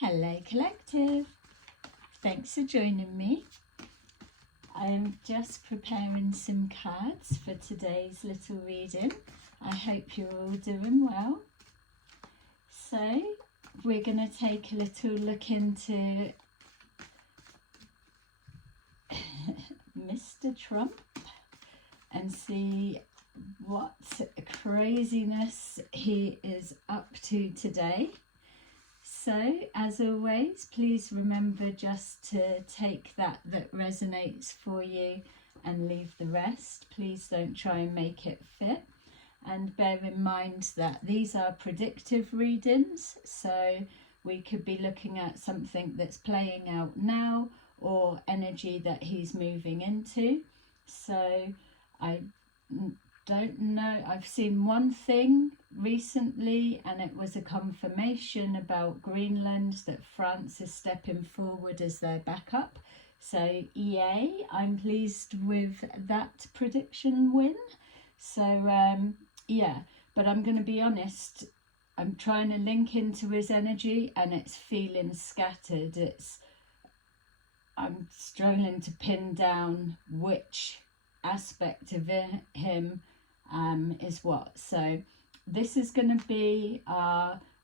Hello Collective, thanks for joining me. I'm just preparing some cards for today's little reading. I hope you're all doing well. So we're going to take a little look into Mr. Trump and see what craziness he is up to today. So, as always, please remember just to take that resonates for you and leave the rest. Please don't try and make it fit. And bear in mind that these are predictive readings, so we could be looking at something that's playing out now or energy that he's moving into. So, I don't know, I've seen one thing recently and it was a confirmation about Greenland, that France is stepping forward as their backup. So yay, I'm pleased with that prediction win. So yeah, but I'm going to be honest, I'm trying to link into his energy and it's feeling scattered. I'm struggling to pin down which aspect of him is what. So this is going to be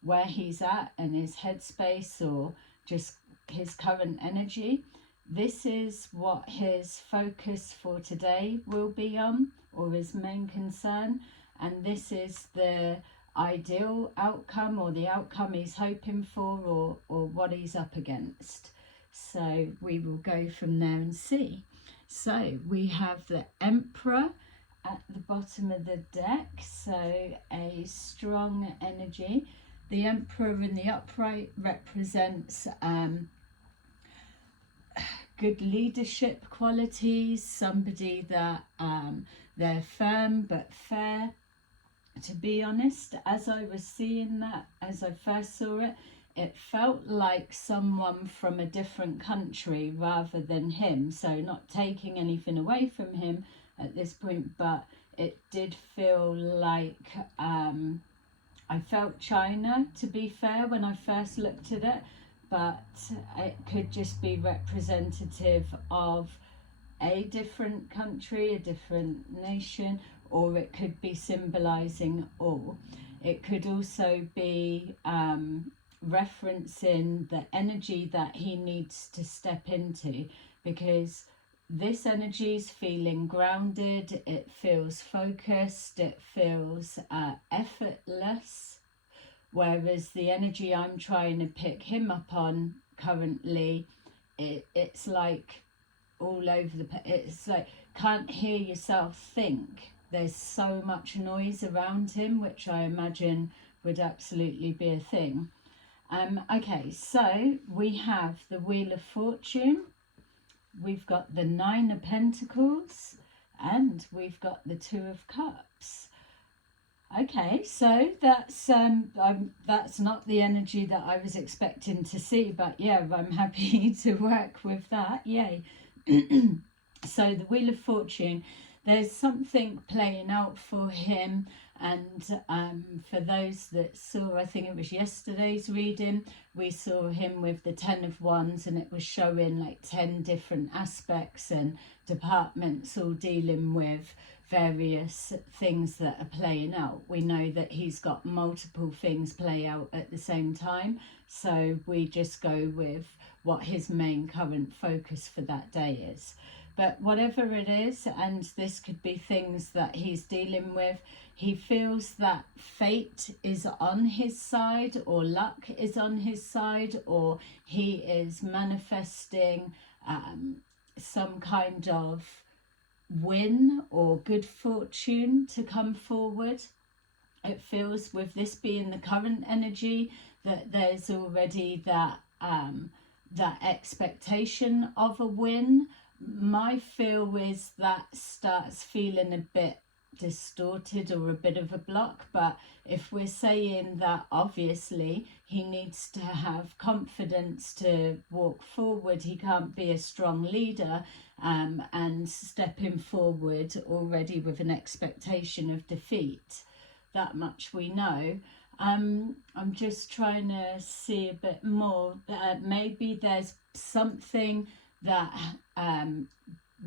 where he's at and his headspace, or just his current energy. This is what his focus for today will be on, or his main concern, and this is the ideal outcome, or the outcome he's hoping for, or what he's up against. So we will go from there and see. So we have the Emperor at the bottom of the deck, so a strong energy. The Emperor in the upright represents good leadership qualities, somebody that they're firm but fair. To be honest, as I was seeing that, as I first saw it, it felt like someone from a different country rather than him. So not taking anything away from him at this point, but it did feel like I felt China, to be fair, when I first looked at it, but it could just be representative of a different country, a different nation, or it could be symbolizing all. It could also be referencing the energy that he needs to step into, because this energy is feeling grounded, it feels focused, it feels effortless, whereas the energy I'm trying to pick him up on currently, it's like all over the place. It's like can't hear yourself think. There's so much noise around him, which I imagine would absolutely be a thing. Okay, so we have the Wheel of Fortune, we've got the Nine of Pentacles, and we've got the Two of Cups. Okay, so that's not the energy that I was expecting to see, but yeah, I'm happy to work with that. Yay. So the Wheel of Fortune, there's something playing out for him, and for those that saw, I think it was yesterday's reading, we saw him with the 10 of Wands, and it was showing like 10 different aspects and departments all dealing with various things that are playing out. We know that he's got multiple things play out at the same time, so we just go with what his main current focus for that day is. But whatever it is, and this could be things that he's dealing with, he feels that fate is on his side, or luck is on his side, or he is manifesting some kind of win or good fortune to come forward. It feels, with this being the current energy, that there's already that that expectation of a win. My feel is that starts feeling a bit distorted or a bit of a block, but if we're saying that obviously he needs to have confidence to walk forward, he can't be a strong leader and stepping forward already with an expectation of defeat. That much we know. I'm just trying to see a bit more. Maybe there's something that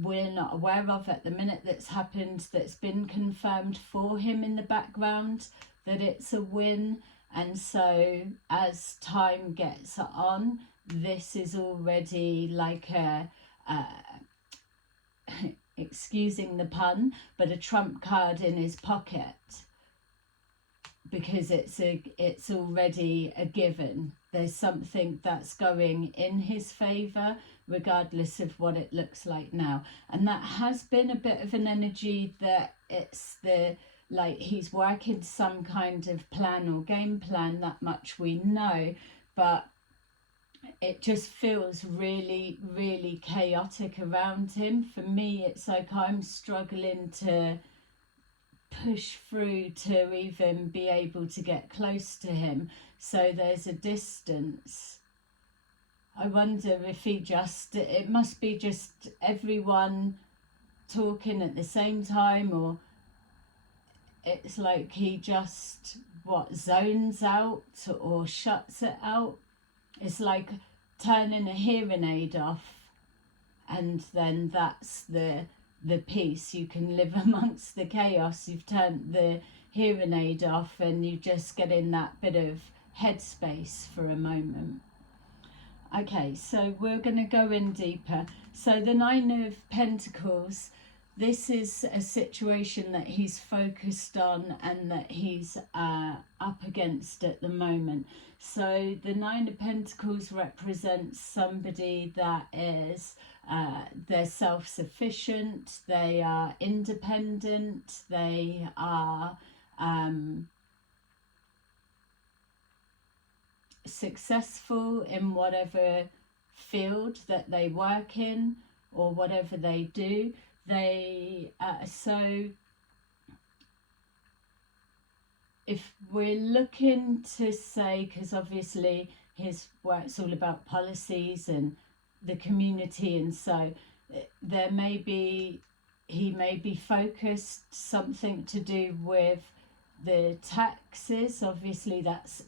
we're not aware of at the minute that's happened, that's been confirmed for him in the background, that it's a win. And so as time gets on, this is already like a excusing the pun, but a trump card in his pocket, because it's already a given. There's something that's going in his favor, regardless of what it looks like now. And that has been a bit of an energy that it's like he's working some kind of plan or game plan, that much we know, but it just feels really, really chaotic around him. For me, it's like I'm struggling to push through to even be able to get close to him. So there's a distance. I wonder if it must be just everyone talking at the same time, or it's like he just zones out or shuts it out. It's like turning a hearing aid off, and then that's the peace. You can live amongst the chaos. You've turned the hearing aid off and you just get in that bit of headspace for a moment. Okay, so we're going to go in deeper. So the Nine of Pentacles, this is a situation that he's focused on and that he's up against at the moment. So the Nine of Pentacles represents somebody that is, they're self-sufficient, they are independent, they are successful in whatever field that they work in or whatever they do. They so if we're looking to say, because obviously his work's all about policies and the community, and so there may be, he may be focused something to do with the taxes. Obviously that's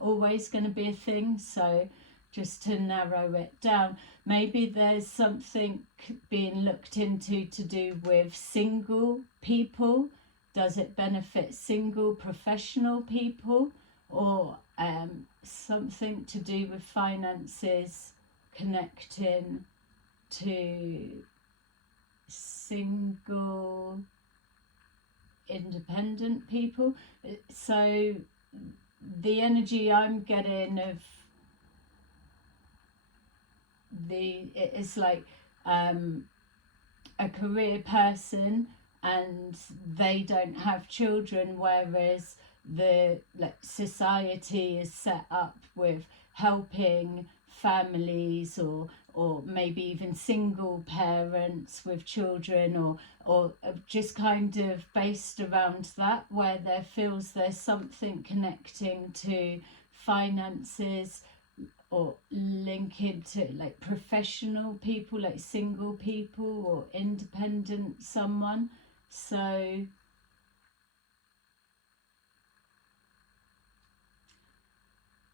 always going to be a thing, so just to narrow it down, maybe there's something being looked into to do with single people. Does it benefit single professional people, or something to do with finances connecting to single independent people? So the energy I'm getting of it's like a career person and they don't have children, whereas the society is set up with helping families, or maybe even single parents with children, or just kind of based around that, where there feels there's something connecting to finances or linking to like professional people, like single people or independent someone. So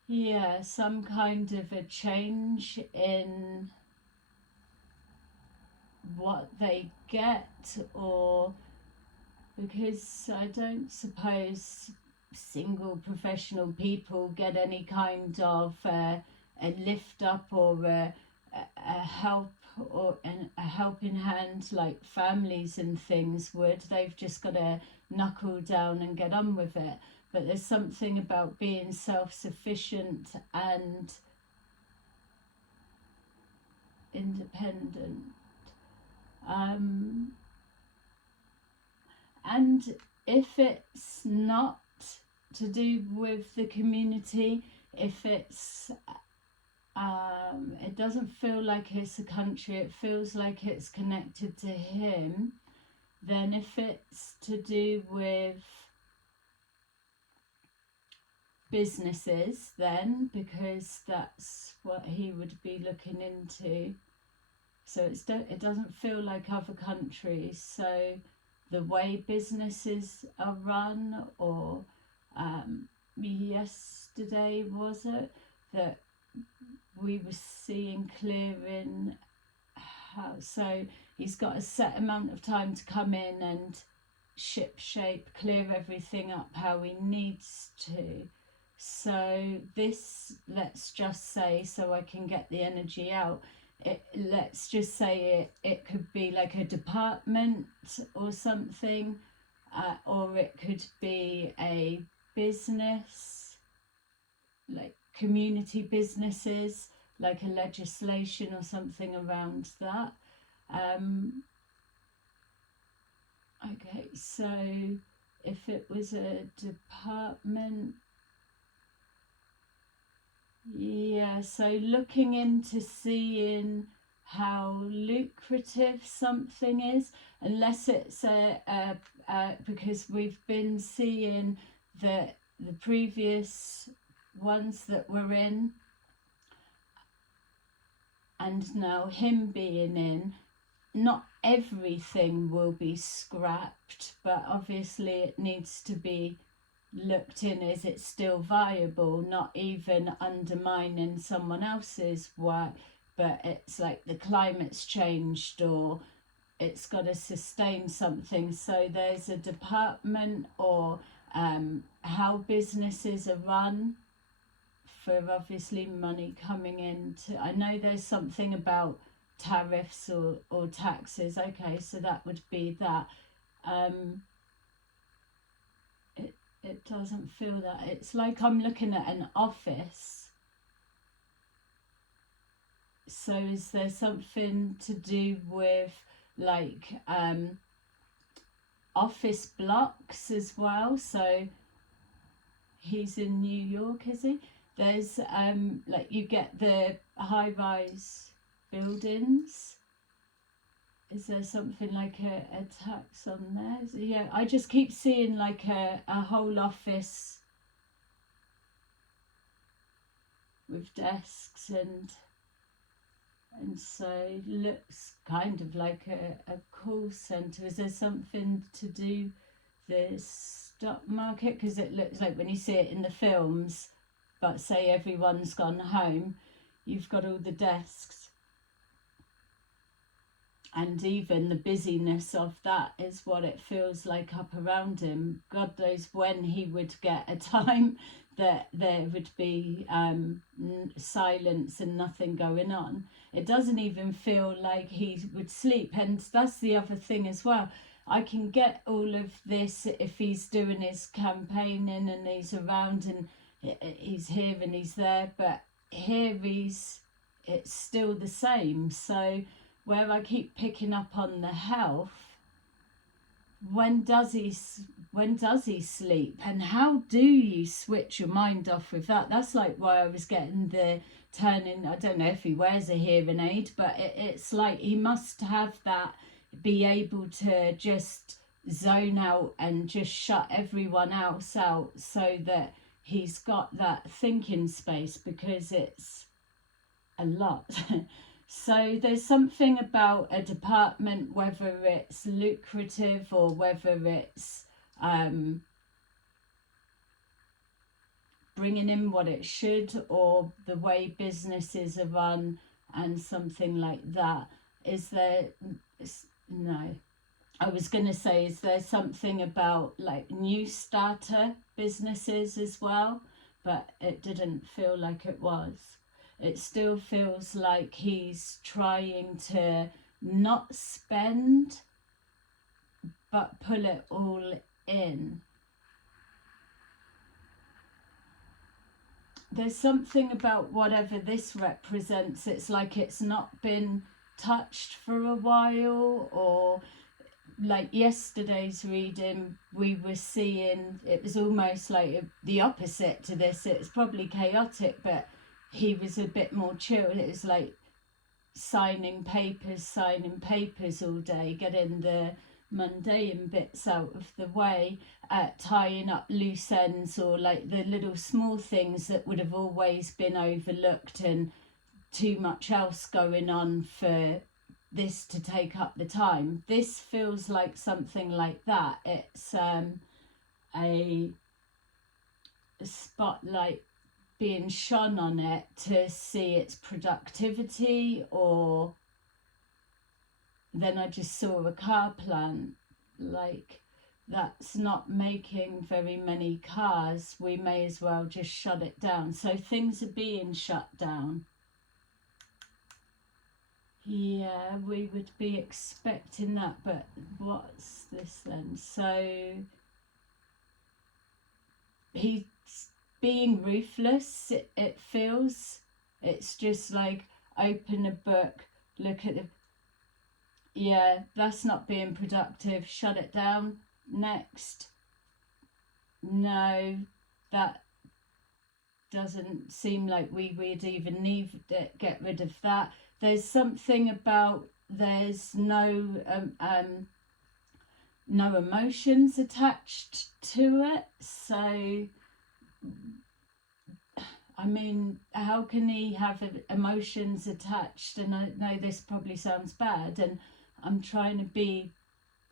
yeah, some kind of a change in what they get, or because I don't suppose single professional people get any kind of a lift up or a help, or a helping hand like families and things would. They've just got to knuckle down and get on with it. But there's something about being self-sufficient and independent. And if it's not to do with the community, if it's it doesn't feel like it's a country, it feels like it's connected to him, then if it's to do with businesses, then, because that's what he would be looking into. So it doesn't feel like other countries. So the way businesses are run, or yesterday, was it, that we were seeing clearing how, so he's got a set amount of time to come in and ship shape, clear everything up how he needs to. So this, let's just say, so I can get the energy out, let's just say it could be like a department or something, or it could be a business, like community businesses, like a legislation or something around that. Okay, so if it was a department, yeah, so looking into seeing how lucrative something is, unless it's because we've been seeing that the previous ones that we're in, and now him being in, not everything will be scrapped, but obviously it needs to be looked in. Is it still viable? Not even undermining someone else's work, but it's like the climate's changed, or it's got to sustain something. So there's a department, or how businesses are run, for obviously money coming into, I know there's something about tariffs or taxes. Okay, so that would be that. It doesn't feel that. It's like I'm looking at an office. So is there something to do with like office blocks as well? So he's in New York, is he? There's like you get the high-rise buildings. Is there something like a tax on there? Yeah, I just keep seeing like a whole office with desks, and so it looks kind of like a call centre. Is there something to do the stock market? Because it looks like when you see it in the films, but say everyone's gone home, you've got all the desks. And even the busyness of that is what it feels like up around him. God knows when he would get a time that there would be silence and nothing going on. It doesn't even feel like he would sleep. And that's the other thing as well. I can get all of this if he's doing his campaigning and he's around and he's here and he's there. But here it's still the same. So where I keep picking up on the health, when does he sleep, and how do you switch your mind off with that? That's like why I was getting the turning. I don't know if he wears a hearing aid, but it's like he must have that, be able to just zone out and just shut everyone else out, so that he's got that thinking space, because it's a lot. So there's something about a department, whether it's lucrative or whether it's bringing in what it should, or the way businesses are run and something like that. Is there, no. I was going to say, is there something about like new starter businesses as well? But it didn't feel like it was. It still feels like he's trying to not spend, but pull it all in. There's something about whatever this represents. It's like it's not been touched for a while, or like yesterday's reading, we were seeing, it was almost like the opposite to this. It's probably chaotic, but he was a bit more chill. It was like signing papers all day, getting the mundane bits out of the way, tying up loose ends, or like the little small things that would have always been overlooked, and too much else going on for this to take up the time. This feels like something like that. It's spotlight being shone on it to see its productivity, or then I just saw a car plant. Like, that's not making very many cars, we may as well just shut it down. So things are being shut down. Yeah, we would be expecting that, but what's this then? So he's being ruthless, it feels. It's just like, open a book, look at the... Yeah, that's not being productive, shut it down. Next. No, that doesn't seem like we would even need to get rid of that. There's something about there's no emotions attached to it. So, I mean, how can he have emotions attached? And I know this probably sounds bad, and I'm trying to be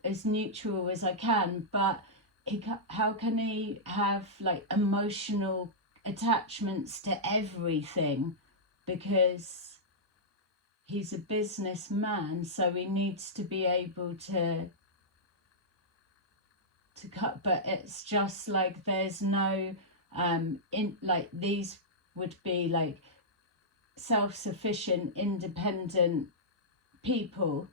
as neutral as I can, but how can he have like emotional attachments to everything? Because he's a businessman, so he needs to be able to cut. But it's just like there's no like, these would be like self-sufficient, independent people,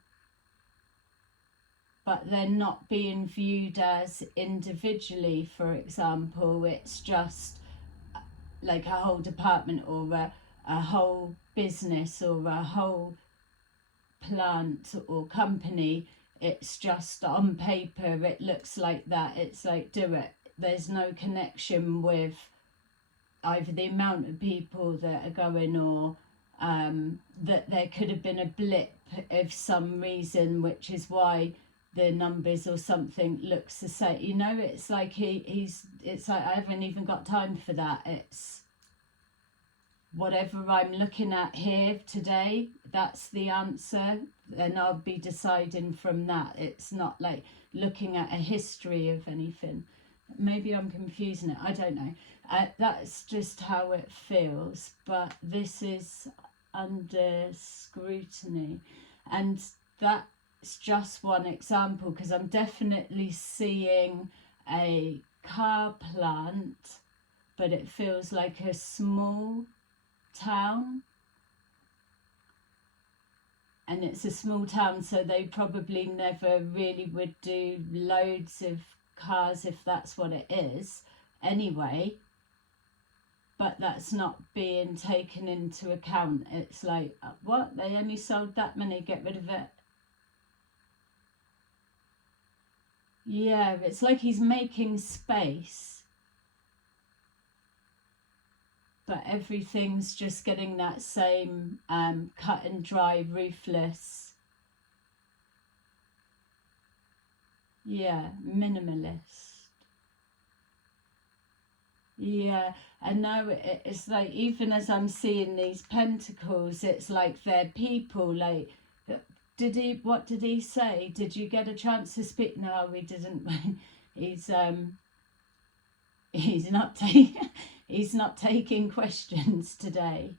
but they're not being viewed as individually. For example, it's just like a whole department, or a whole business, or a whole plant or company. It's just on paper, it looks like that. It's like, do it. There's no connection with either the amount of people that are going, or that there could have been a blip of some reason, which is why the numbers or something looks the same. You know, it's like it's like, I haven't even got time for that. It's whatever I'm looking at here today, that's the answer, and I'll be deciding from that. It's not like looking at a history of anything. Maybe I'm confusing it, I don't know. That's just how it feels, but this is under scrutiny, and that's just one example, because I'm definitely seeing a car plant, but it feels like a small town, and it's a small town, so they probably never really would do loads of cars, if that's what it is anyway. But that's not being taken into account. It's like, what, they only sold that many, get rid of it. Yeah, it's like he's making space, but everything's just getting that same cut and dry, ruthless. Yeah, minimalist. Yeah, and now it's like, even as I'm seeing these pentacles, it's like they're people. Like, what did he say? Did you get a chance to speak? No, we didn't. he's not taking he's not taking questions today.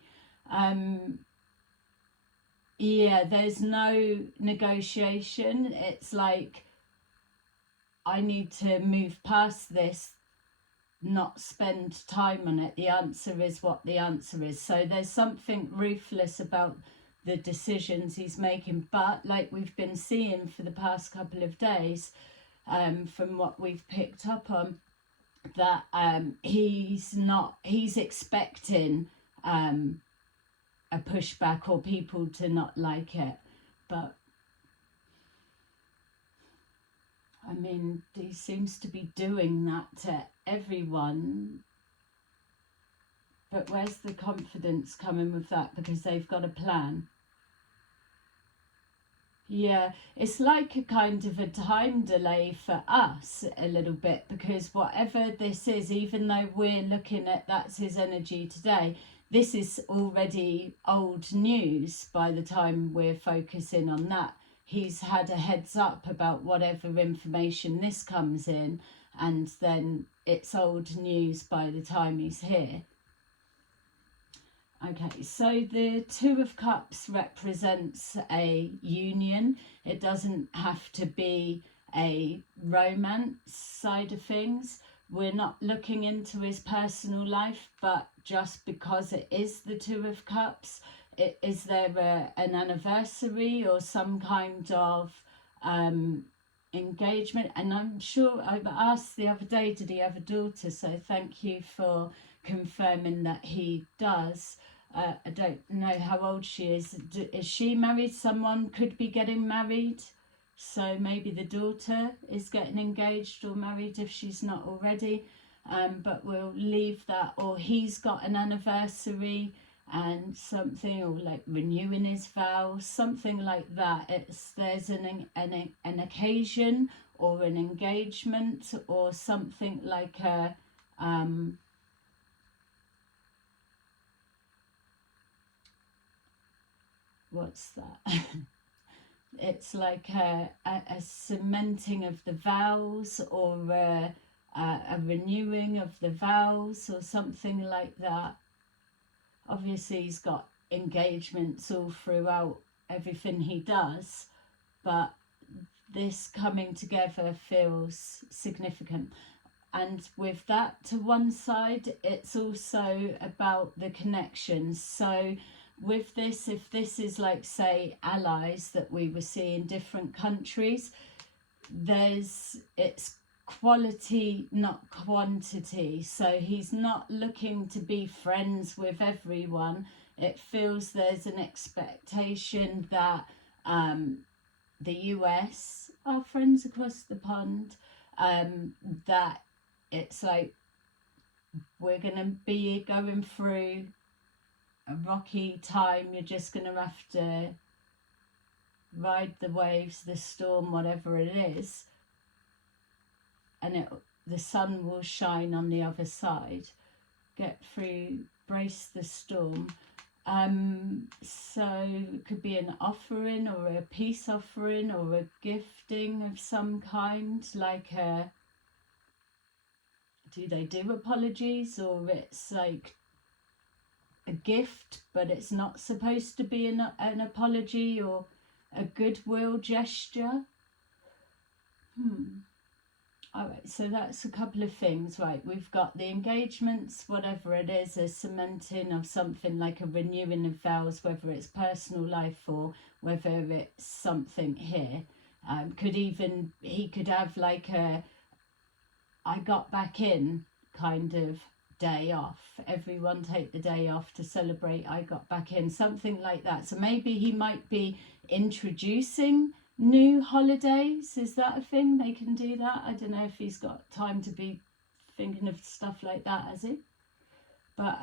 Yeah, there's no negotiation. It's like, I need to move past this, not spend time on it. The answer is what the answer is. So there's something ruthless about the decisions he's making, but like we've been seeing for the past couple of days, from what we've picked up on, that he's expecting a pushback, or people to not like it. But I mean, he seems to be doing that to everyone. But where's the confidence coming with that? Because they've got a plan. Yeah, it's like a kind of a time delay for us a little bit, because whatever this is, even though we're looking at that's his energy today, this is already old news by the time we're focusing on that. He's had a heads up about whatever information this comes in, and then it's old news by the time he's here. Okay, so the Two of Cups represents a union. It doesn't have to be a romance side of things. We're not looking into his personal life, but just because it is the Two of Cups, is there an anniversary or some kind of engagement? And I'm sure I've asked the other day, did he have a daughter? So thank you for confirming that he does. I don't know how old she is. Is she married? Someone could be getting married. So maybe the daughter is getting engaged or married if she's not already. But we'll leave that. Or he's got an anniversary and something, or like renewing his vows, something like that. There's an occasion or an engagement or something like a what's that? It's like a cementing of the vows, or a renewing of the vows, or something like that. Obviously he's got engagements all throughout everything he does, but this coming together feels significant. And with that to one side, it's also about the connections. So with this, if this is like, say, allies that we were seeing different countries, it's quality, not quantity. So he's not looking to be friends with everyone. It feels there's an expectation that the US are friends across the pond, that it's like, we're going to be going through a rocky time, you're just going to have to ride the waves, the storm, whatever it is, and the sun will shine on the other side. Get through, brace the storm. So it could be an offering or a peace offering or a gifting of some kind, like do they do apologies, or it's like a gift, but it's not supposed to be an apology or a goodwill gesture. Alright, so that's a couple of things, right? We've got the engagements, whatever it is, a cementing of something, like a renewing of vows, whether it's personal life or whether it's something here. He could have like a I got back in kind of day off. Everyone take the day off to celebrate I got back in, something like that. So maybe he might be introducing new holidays. Is that a thing? They can do that. I don't know if he's got time to be thinking of stuff like that, has he? But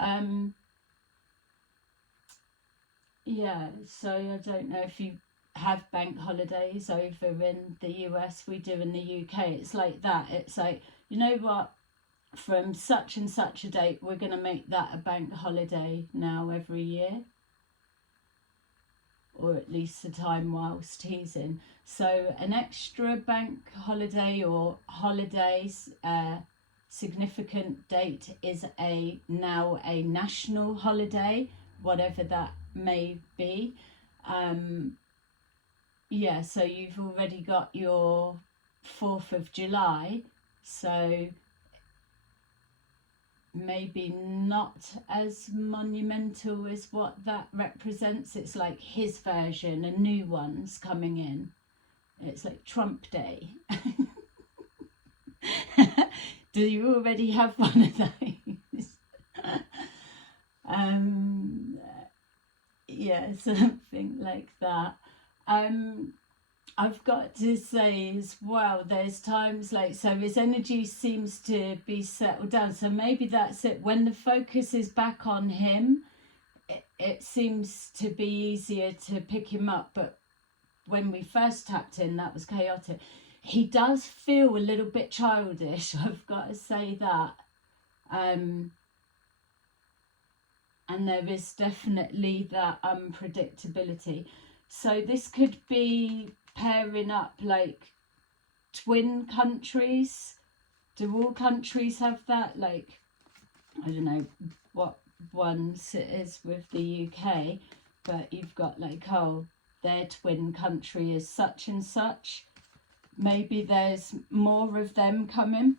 yeah, so I don't know if you have bank holidays over in the US. We do in the UK. It's like that. It's like, you know what, from such and such a date, we're going to make that a bank holiday now every year, or at least the time whilst he's in. So an extra bank holiday or holidays, significant date is now a national holiday, whatever that may be. Yeah, so you've already got your 4th of July, so maybe not as monumental as what that represents. It's like his version, a new one's coming in. It's like Trump Day. Do you already have one of those? Yeah, something like that. I've got to say as well, there's times like, so his energy seems to be settled down. So maybe that's it. When the focus is back on him, it seems to be easier to pick him up. But when we first tapped in, that was chaotic. He does feel a little bit childish, I've got to say that. And there is definitely that unpredictability. So this could be pairing up like twin countries, Do all countries have that? Like, I don't know what ones it is with the UK, but you've got like, oh, their twin country is such and such. Maybe there's more of them coming.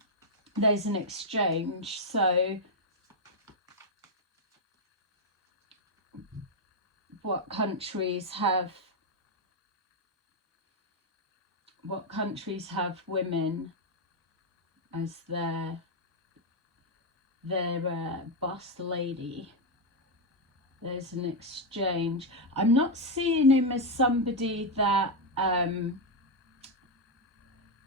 There's an exchange. So what countries have women as their boss lady? There's an exchange. I'm not seeing him as somebody that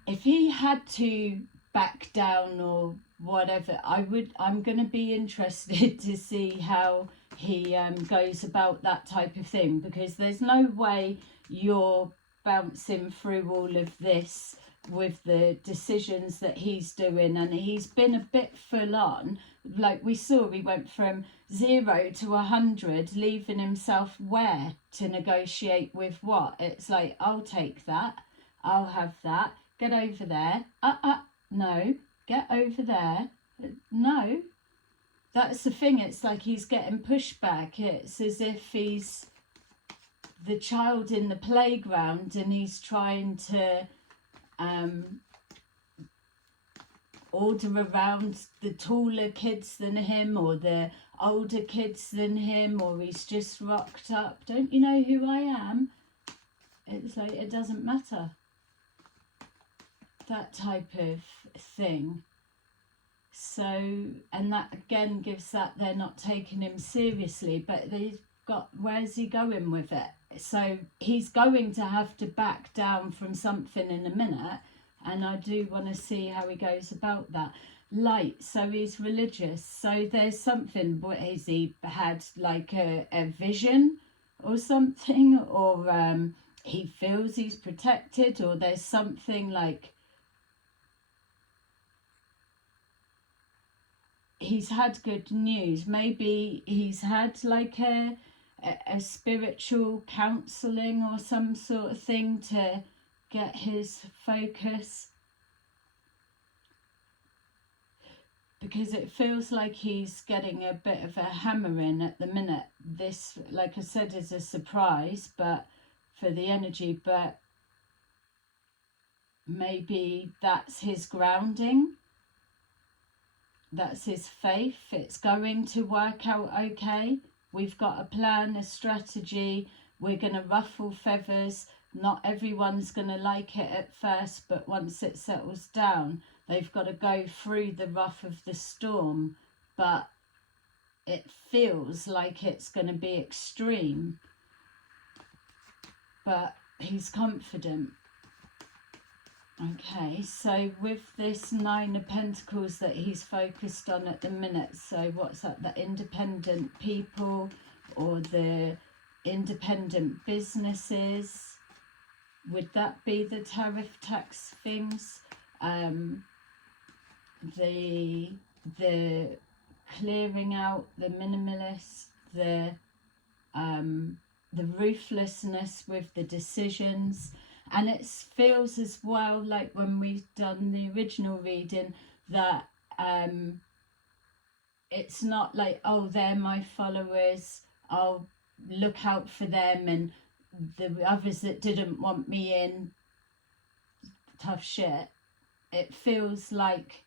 if he had to back down or whatever, I'm going to be interested to see how he goes about that type of thing, because there's no way you're bouncing through all of this with the decisions that he's doing. And he's been a bit full on. Like we saw, he went from 0 to 100, leaving himself where to negotiate with what. It's like, I'll take that, I'll have that, get over there, no, get over there, no. That's the thing, it's like he's getting pushback. It's as if he's the child in the playground and he's trying to order around the taller kids than him or the older kids than him, or he's just rocked up. Don't you know who I am? It's like, it doesn't matter. That type of thing. So, and that again gives that they're not taking him seriously, but they've got, where's he going with it? So he's going to have to back down from something in a minute, and I do want to see how he goes about that. Light, so he's religious, so there's something. What has he had, like a vision or something, or he feels he's protected, or there's something like he's had good news. Maybe he's had like a spiritual counselling or some sort of thing to get his focus, because it feels like he's getting a bit of a hammering at the minute. This, like I said, is a surprise, but for the energy, but maybe that's his grounding. That's his faith. It's going to work out okay. We've got a plan, a strategy. We're going to ruffle feathers. Not everyone's going to like it at first, but once it settles down, they've got to go through the rough of the storm. But it feels like it's going to be extreme. But he's confident. Okay, so with this 9 of Pentacles that he's focused on at the minute, so what's that, the independent people or the independent businesses? Would that be the tariff tax things? The clearing out, the minimalist, the ruthlessness with the decisions. And it feels as well like when we've done the original reading that it's not like, oh, they're my followers, I'll look out for them, and the others that didn't want me in, tough shit. It feels like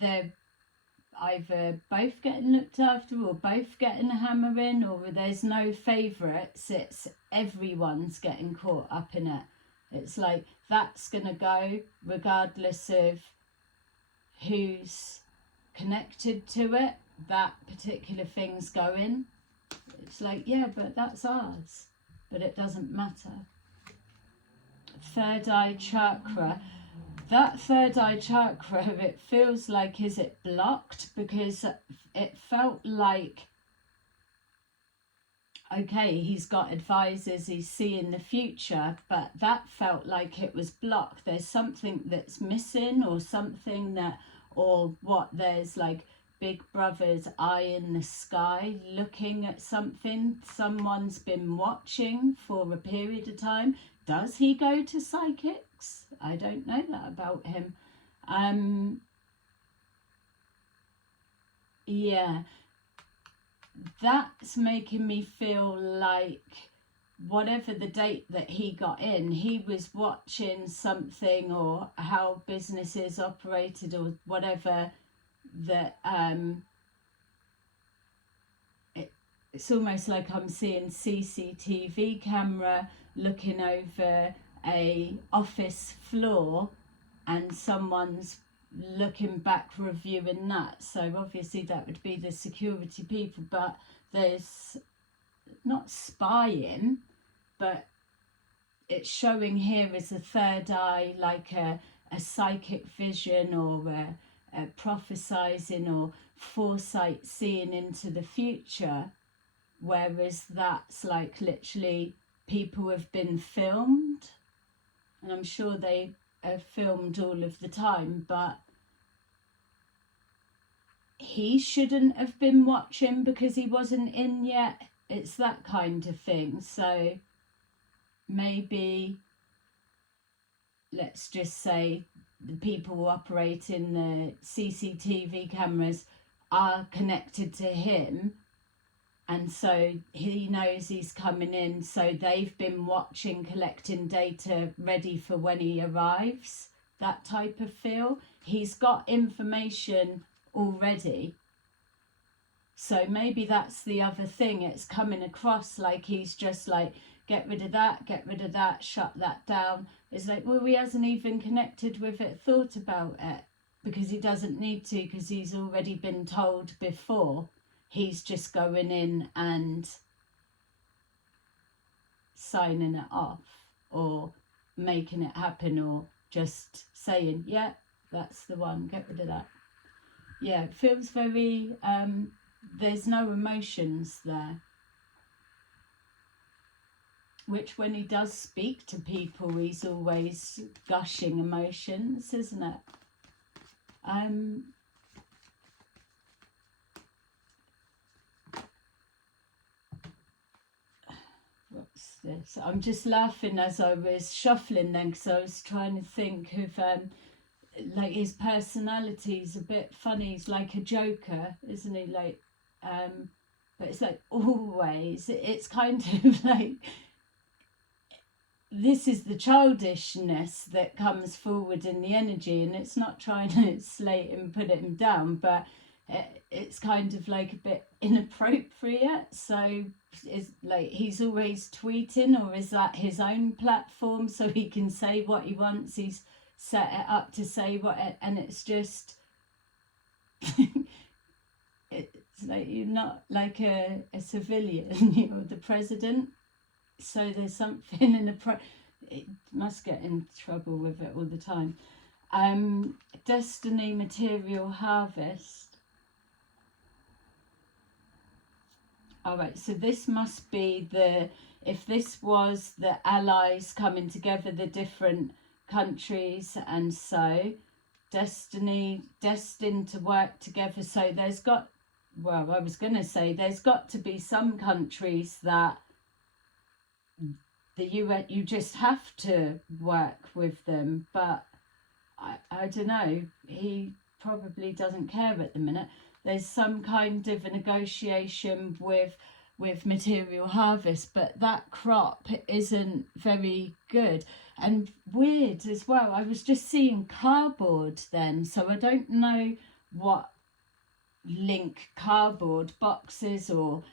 they're either both getting looked after or both getting a hammer in, or there's no favourites. It's everyone's getting caught up in it. It's like that's going to go regardless of who's connected to it. That particular thing's going. It's like, yeah, but that's ours. But it doesn't matter. Third eye chakra. That third eye chakra, it feels like, is it blocked? Because it felt like, okay, he's got advisors, he's seeing the future, but that felt like it was blocked. There's something that's missing, or something that, or what, there's like Big Brother's eye in the sky looking at something. Someone's been watching for a period of time. Does he go to psychics? I don't know that about him. Yeah, that's making me feel like whatever the date that he got in, he was watching something, or how businesses operated, or whatever, that it's almost like I'm seeing CCTV camera looking over a office floor, and someone's looking back reviewing that. So obviously that would be the security people, but there's not spying, but it's showing here as a third eye, like a psychic vision, or a prophesizing, or foresight, seeing into the future, whereas that's like literally people have been filmed, and I'm sure they are filmed all of the time, but he shouldn't have been watching because he wasn't in yet. It's that kind of thing. So maybe, let's just say, the people operating the CCTV cameras are connected to him, and so he knows he's coming in, so they've been watching, collecting data, ready for when he arrives. That type of feel. He's got information already. So maybe that's the other thing. It's coming across like he's just like, get rid of that, shut that down. It's like, well, he hasn't even connected with it, thought about it, because he doesn't need to, because he's already been told before. He's just going in and signing it off, or making it happen, or just saying, yeah, that's the one, get rid of that. Yeah, it feels very, there's no emotions there. Which, when he does speak to people, he's always gushing emotions, isn't it? What's this? I'm just laughing as I was shuffling then, because I was trying to think of, like, his personality's a bit funny. He's like a joker, isn't he? Like, but it's like always, it's kind of like, this is the childishness that comes forward in the energy, and it's not trying to slate him, put him down, but it's kind of like a bit inappropriate. So is like he's always tweeting, or is that his own platform so he can say what he wants? He's set it up to say what it, and it's just it's like, you're not like a civilian, you're the president. So there's something in the it must get in trouble with it all the time. Destiny, material, harvest. All right, so this must be the, if this was the allies coming together, the different countries, and so destiny, destined to work together. So there's got, well, I was going to say there's got to be some countries that the US, you just have to work with them, but I don't know, he probably doesn't care at the minute. There's some kind of a negotiation with material harvest, but that crop isn't very good. And weird as well, I was just seeing cardboard then, so I don't know what link cardboard boxes, or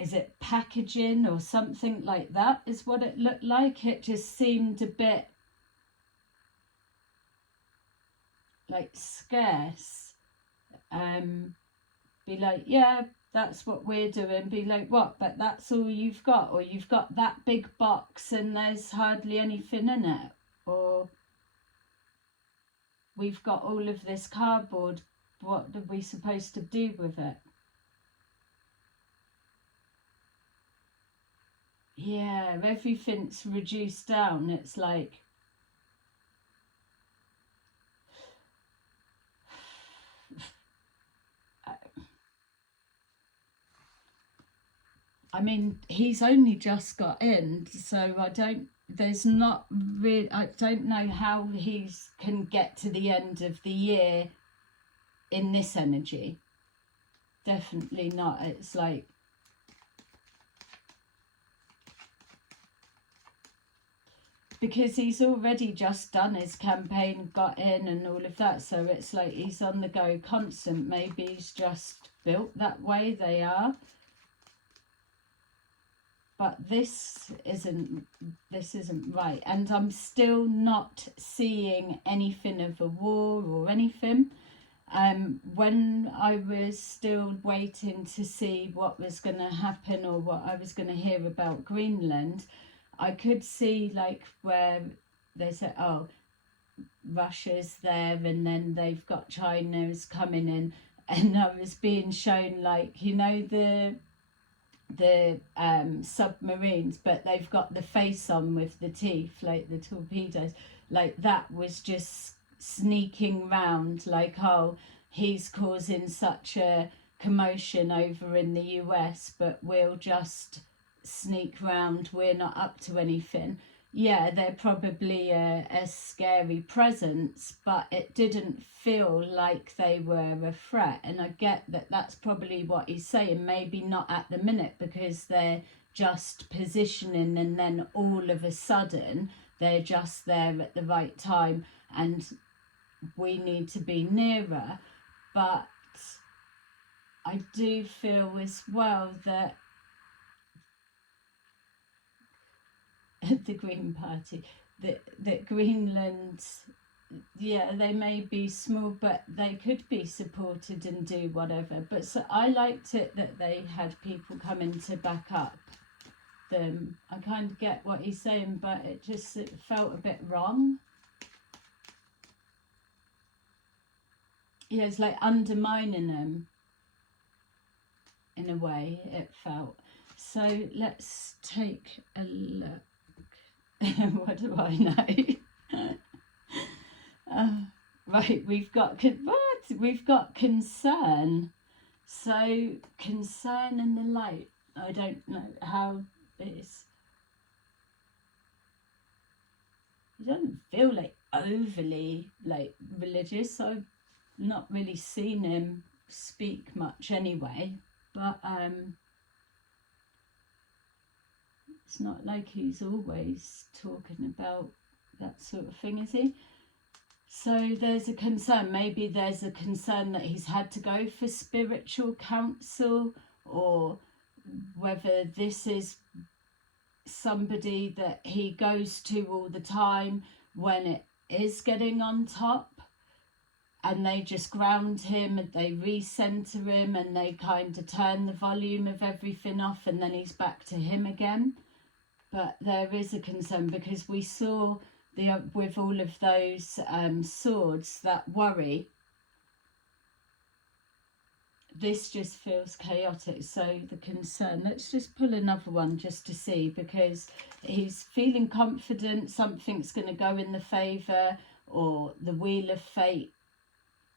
is it packaging or something like that, is what it looked like. It just seemed a bit like scarce. Be like, yeah, that's what we're doing. Be like, what? But that's all you've got? Or you've got that big box and there's hardly anything in it? Or we've got all of this cardboard, what are we supposed to do with it? Yeah, everything's reduced down. It's like, I mean, he's only just got in, so I don't there's not really, I don't know how he can get to the end of the year in this energy. Definitely not. It's like, because he's already just done his campaign, got in and all of that, so it's like he's on the go constant. Maybe he's just built that way, they are. But this isn't right, and I'm still not seeing anything of a war or anything. When I was still waiting to see what was going to happen or what I was going to hear about Greenland, I could see like where they said, oh, Russia's there, and then they've got China's coming in, and I was being shown, like, you know, the submarines, but they've got the face on with the teeth, like the torpedoes, like that was just sneaking round, like, oh, he's causing such a commotion over in the US, but we'll just sneak round, we're not up to anything. Yeah, they're probably a scary presence, but it didn't feel like they were a threat. And I get that that's probably what he's saying, maybe not at the minute because they're just positioning, and then all of a sudden they're just there at the right time and we need to be nearer. But I do feel as well that the Green Party, that Greenland, yeah, they may be small, but they could be supported and do whatever. But so I liked it that they had people coming to back up them. I kind of get what he's saying, but it felt a bit wrong. Yeah, it's like undermining them in a way, it felt. So let's take a look. What do I know? Right, we've got concern. So concern and the light. I don't know how this. He doesn't feel like overly like religious. I've not really seen him speak much anyway, but it's not like he's always talking about that sort of thing, is he? So there's a concern. Maybe there's a concern that he's had to go for spiritual counsel, or whether this is somebody that he goes to all the time when it is getting on top, and they just ground him and they recenter him and they kind of turn the volume of everything off, and then he's back to him again. But there is a concern because we saw with all of those swords, that worry. This just feels chaotic. So the concern, let's just pull another one just to see, because he's feeling confident something's going to go in the favour, or the wheel of fate,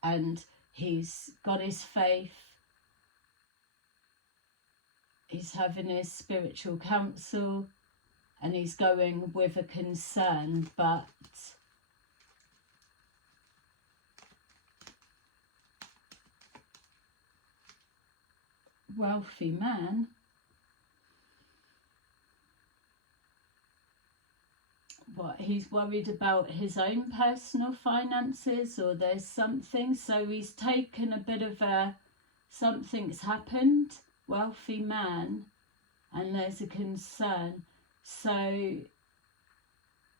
and he's got his faith. He's having his spiritual counsel, and he's going with a concern, but wealthy man. What, he's worried about his own personal finances, or there's something, so he's taken a bit of something's happened, wealthy man, and there's a concern. So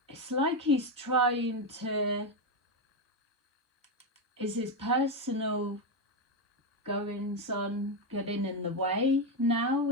it's like he's trying to, is his personal goings on getting in the way now?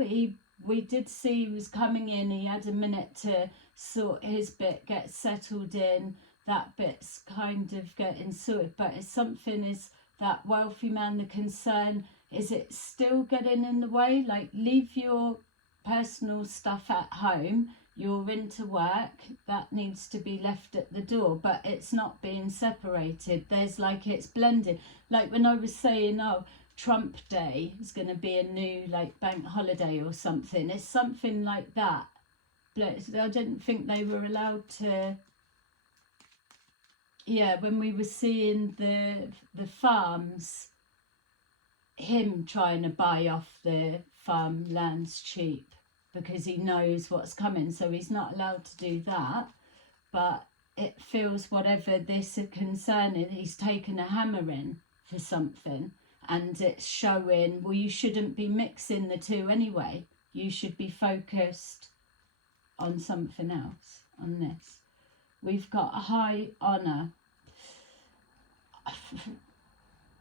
We did see he was coming in, he had a minute to sort his bit, get settled in, that bit's kind of getting sorted, but it's something, is that wealthy man the concern, is it still getting in the way? Like, leave your personal stuff at home, you're into work, that needs to be left at the door, but it's not being separated. There's like, it's blended. Like when I was saying, oh, Trump Day is going to be a new like bank holiday or something, it's something like that, I didn't think they were allowed to. Yeah, when we were seeing the farms, him trying to buy off the farmlands cheap because he knows what's coming, so he's not allowed to do that. But it feels whatever this concern is, he's taken a hammer in for something, and it's showing, well, you shouldn't be mixing the two anyway. You should be focused on something else, on this. We've got a high honour.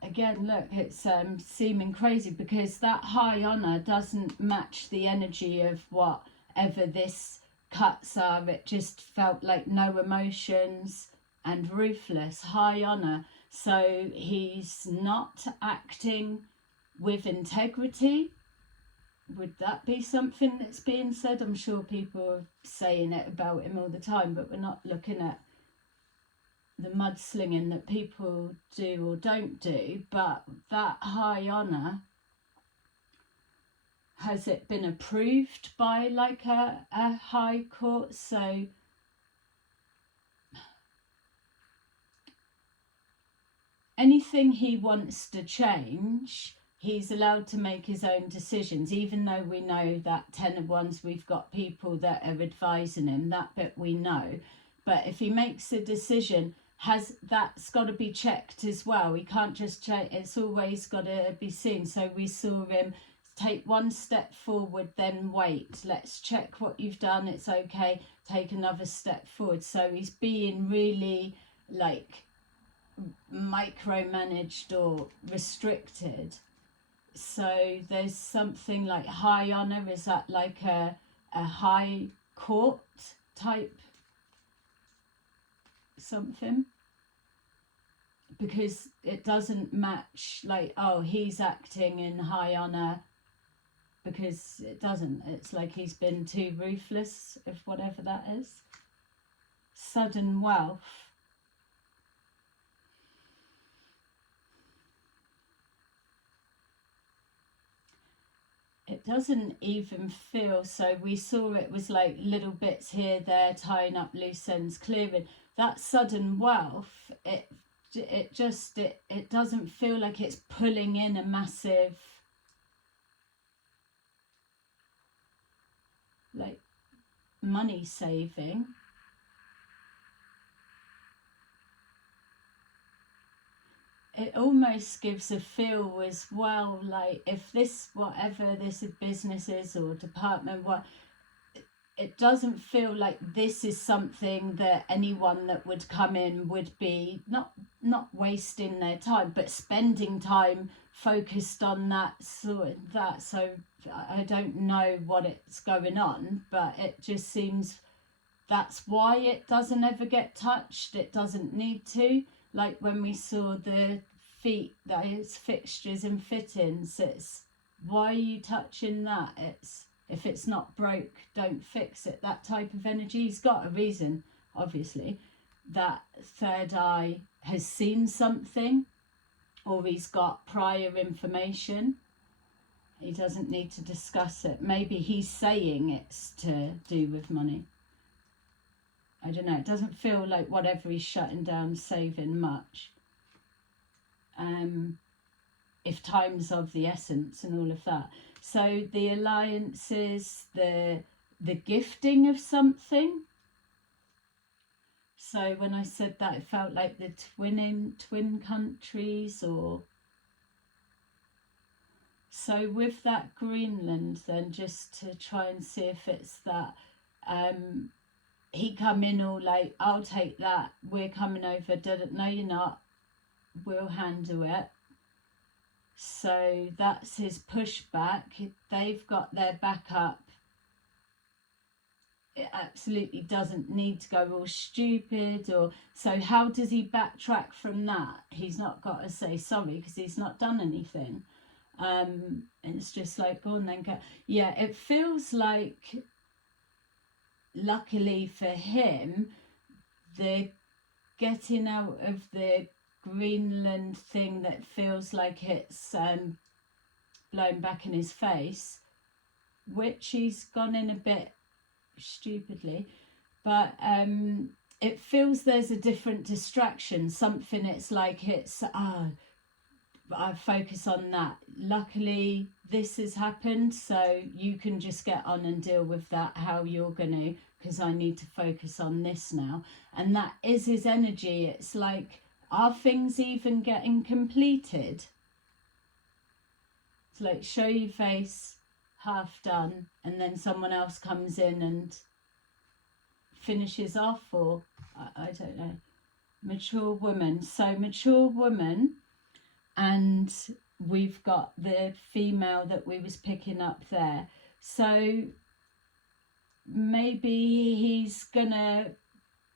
Again, look, it's seeming crazy because that high honour doesn't match the energy of whatever this cuts are. It just felt like no emotions and ruthless. High honour. So he's not acting with integrity. Would that be something that's being said? I'm sure people are saying it about him all the time, but we're not looking at the mudslinging that people do or don't do. But that high honour, has it been approved by like a high court? So anything he wants to change, he's allowed to make his own decisions, even though we know that 10 of Wands, we've got people that are advising him, that bit we know. But if he makes a decision, that's got to be checked as well. He can't just check, it's always got to be seen. So we saw him take one step forward, then wait, let's check what you've done, it's okay, take another step forward. So he's being really like micromanaged or restricted. So there's something like high honour. Is that like a high court type something? Because it doesn't match like, oh, he's acting in high honour, because it doesn't. It's like he's been too ruthless, if whatever that is. Sudden wealth. It doesn't even feel, so we saw it was like little bits here, there, tying up loose ends, clearing. That sudden wealth, it doesn't feel like it's pulling in a massive, like, money saving. It almost gives a feel as well, like if this, whatever this business is or department, it doesn't feel like this is something that anyone that would come in would be not wasting their time, but spending time focused on that sort of that. So I don't know what it's going on, but it just seems that's why it doesn't ever get touched. It doesn't need to. Like when we saw the feet, that is fixtures and fittings, it's, why are you touching that? It's, if it's not broke, don't fix it. That type of energy. He's got a reason, obviously. That third eye has seen something, or he's got prior information. He doesn't need to discuss it. Maybe he's saying it's to do with money. I don't know. It doesn't feel like whatever he's shutting down saving much. If time's of the essence and all of that. So the alliances, the gifting of something. So when I said that, it felt like the twin countries, or so with that Greenland, then just to try and see if it's that. He come in all like, I'll take that, we're coming over, no you're not, we'll handle it. So that's his pushback. They've got their backup. It absolutely doesn't need to go all stupid, or so how does he backtrack from that? He's not got to say sorry because he's not done anything. It's just like, go on then, go. Yeah, it feels like, luckily for him, the getting out of the Greenland thing that feels like it's blown back in his face, which he's gone in a bit stupidly, but it feels there's a different distraction, something. It's like it's I focus on that. Luckily this has happened, so you can just get on and deal with that how you're gonna, because I need to focus on this now. And that is his energy. It's like, are things even getting completed? It's like, show your face, half done, and then someone else comes in and finishes off, or I don't know. Mature woman. So mature woman, and we've got the female that we was picking up there. So maybe he's gonna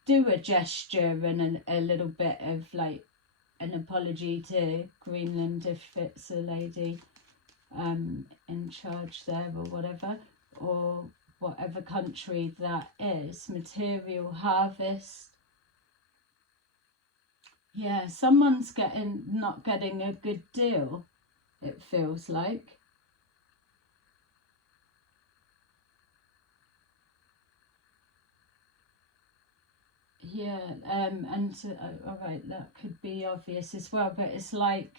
do a gesture and a little bit of like an apology to Greenland, if it's a lady in charge there, or whatever, or whatever country that is. Material harvest. Yeah, someone's not getting a good deal, it feels like. Yeah, and all right, that could be obvious as well, but it's like,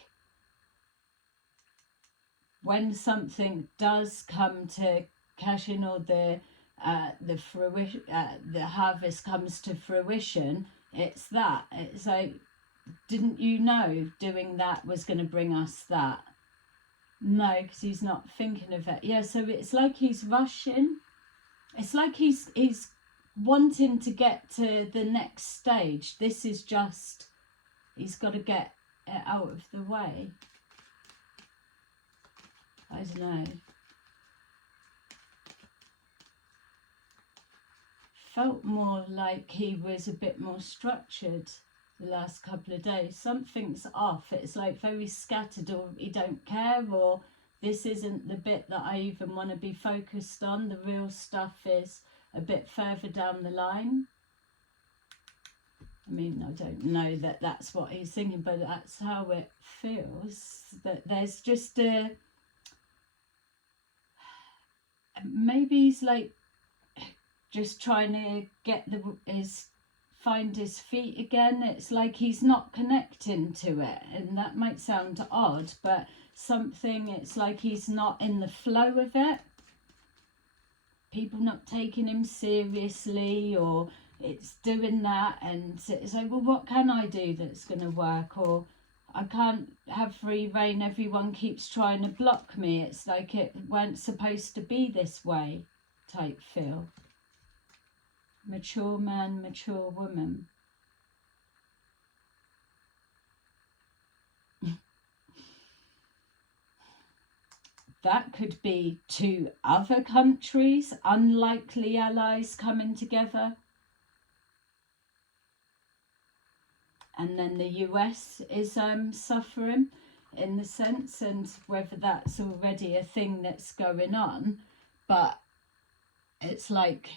when something does come to cash in, or the fruition, the harvest comes to fruition, it's that. It's like, didn't you know doing that was going to bring us that? No, because he's not thinking of it. Yeah, so it's like he's rushing. It's like he's wanting to get to the next stage. This is just, he's got to get it out of the way. I don't know. Felt more like he was a bit more structured the last couple of days. Something's off. It's like very scattered, or he don't care, or this isn't the bit that I even want to be focused on. The real stuff is a bit further down the line. I mean, I don't know that that's what he's thinking, but that's how it feels. That there's just a, maybe he's like just trying to get find his feet again. It's like he's not connecting to it, and that might sound odd, but something, it's like he's not in the flow of it. People not taking him seriously, or it's doing that, and it's like, well, what can I do that's going to work? Or I can't have free reign, everyone keeps trying to block me. It's like it weren't supposed to be this way type feel. Mature man, mature woman. That could be two other countries, unlikely allies coming together. And then the US is suffering in the sense, and whether that's already a thing that's going on, but it's like,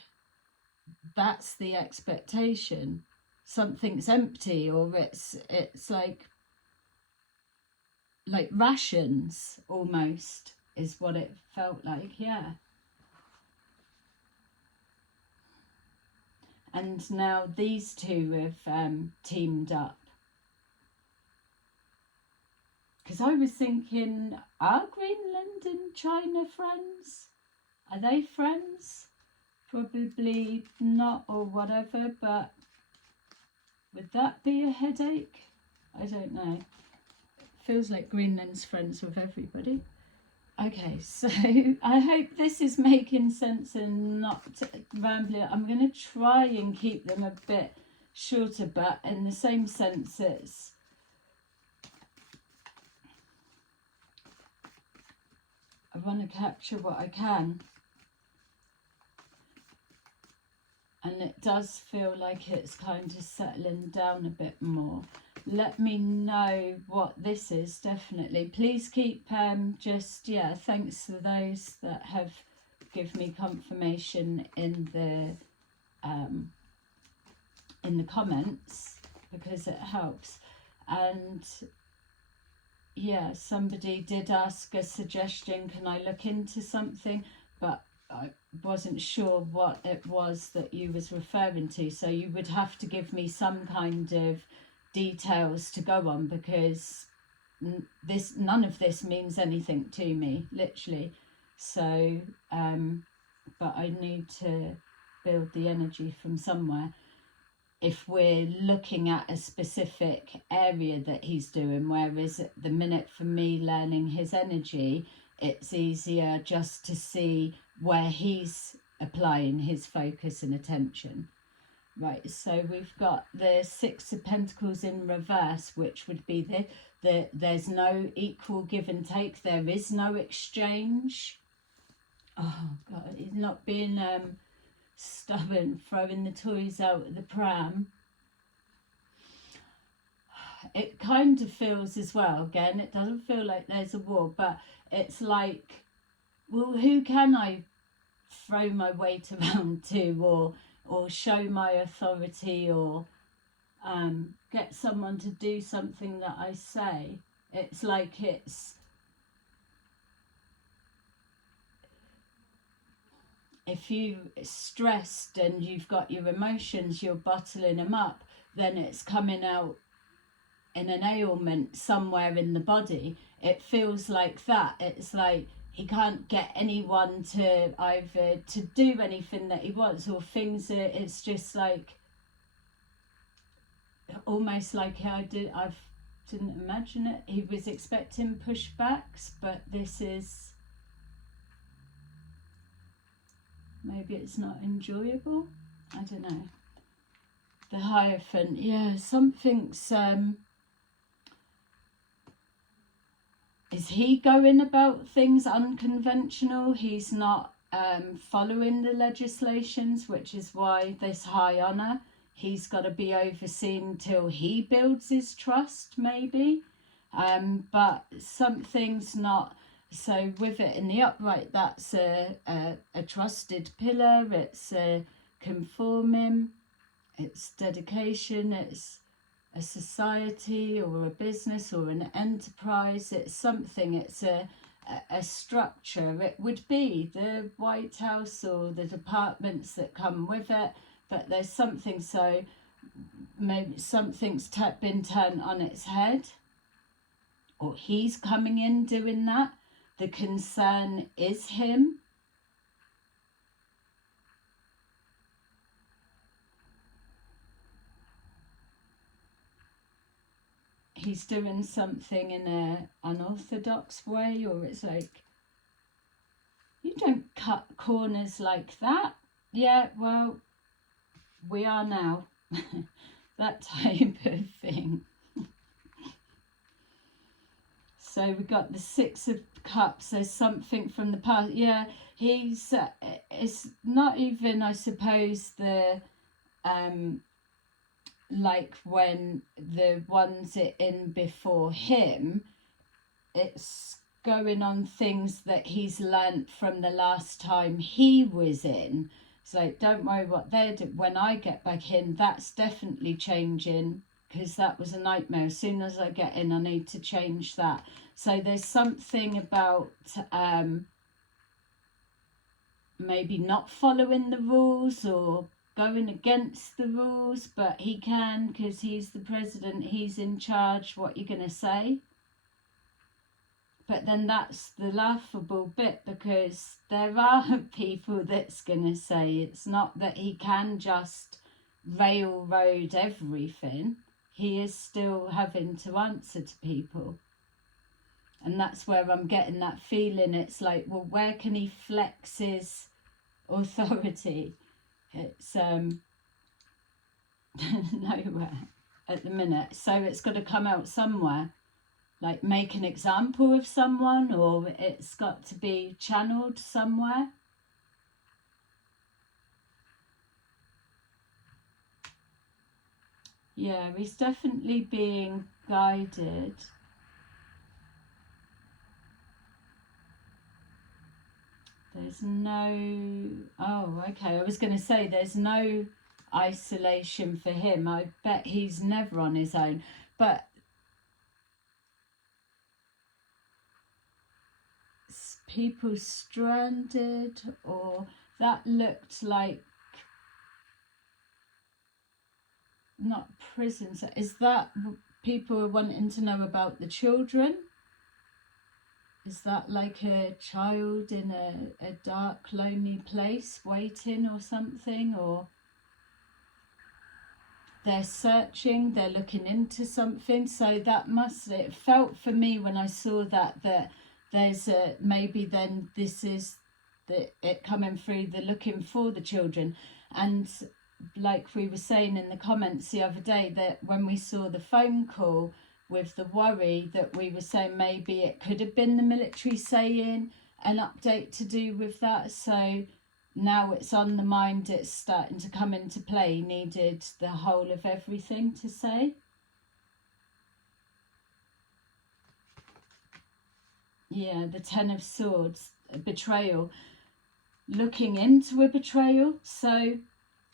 that's the expectation. Something's empty, or it's like rations almost is what it felt like. Yeah. And now these two have teamed up. Because I was thinking, are Greenland and China friends? Are they friends? Probably not, or whatever, but would that be a headache? I don't know. It feels like Greenland's friends with everybody. Okay, so I hope this is making sense and not rambling. I'm going to try and keep them a bit shorter, but in the same sense, it's I want to capture what I can. And it does feel like it's kind of settling down a bit more. Let me know what this is, definitely. Please keep thanks to those that have given me confirmation in the comments, because it helps. And yeah, somebody did ask a suggestion, can I look into something? But wasn't sure what it was that you was referring to, so you would have to give me some kind of details to go on, because none of this means anything to me, literally. So but I need to build the energy from somewhere. If we're looking at a specific area that he's doing, whereas at the minute for me learning his energy, it's easier just to see where he's applying his focus and attention. Right, so we've got the Six of Pentacles in reverse, which would be there's no equal give and take, there is no exchange. Oh God, he's not being stubborn, throwing the toys out of the pram. It kind of feels as well, again, it doesn't feel like there's a war, but it's like, well, who can I throw my weight around to, or show my authority, or get someone to do something that I say? It's like if you're stressed and you've got your emotions, you're bottling them up, then it's coming out in an ailment somewhere in the body. It feels like that. It's like he can't get anyone to either to do anything that he wants, or things that it's just like almost like I didn't imagine it. He was expecting pushbacks, but this is, maybe it's not enjoyable. I don't know. The Hierophant, yeah, something's is he going about things unconventional? He's not following the legislations, which is why this high honour, he's got to be overseen till he builds his trust, maybe. But something's not. So with it in the upright, that's a trusted pillar, it's conforming, it's dedication, it's a society or a business or an enterprise, it's something, it's a structure. It would be the White House or the departments that come with it, but there's something, so maybe something's been turned on its head, or he's coming in doing that. The concern is him. He's doing something in an unorthodox way, or it's like, you don't cut corners like that. Yeah, well, we are now. That type of thing. So we got the Six of Cups. There's something from the past. Yeah, he's it's not even, I suppose, the like when the ones in before him, it's going on things that he's learnt from the last time he was in. It's like, don't worry what they did. When I get back in, that's definitely changing, because that was a nightmare. As soon as I get in, I need to change that. So there's something about maybe not following the rules or going against the rules, but he can, because he's the president, he's in charge. What you gonna say? But then that's the laughable bit, because there are people that's gonna say it's not that he can just railroad everything. He is still having to answer to people. And that's where I'm getting that feeling. It's like, well, where can he flex his authority? It's nowhere at the minute. So it's got to come out somewhere. Like make an example of someone, or it's got to be channeled somewhere. Yeah, he's definitely being guided. There's no... Oh, okay. I was going to say there's no isolation for him. I bet he's never on his own. But people stranded, or that looked like, not prisons, is that people are wanting to know about the children? Is that like a child in a dark, lonely place waiting or something? Or they're searching, they're looking into something. So that must, it felt for me when I saw that there's a, maybe then this is it coming through, the looking for the children. And like we were saying in the comments the other day, that when we saw the phone call with the worry, that we were saying maybe it could have been the military saying an update to do with that. So now it's on the mind, it's starting to come into play, needed the whole of everything to say. Yeah, the Ten of Swords, betrayal, looking into a betrayal. So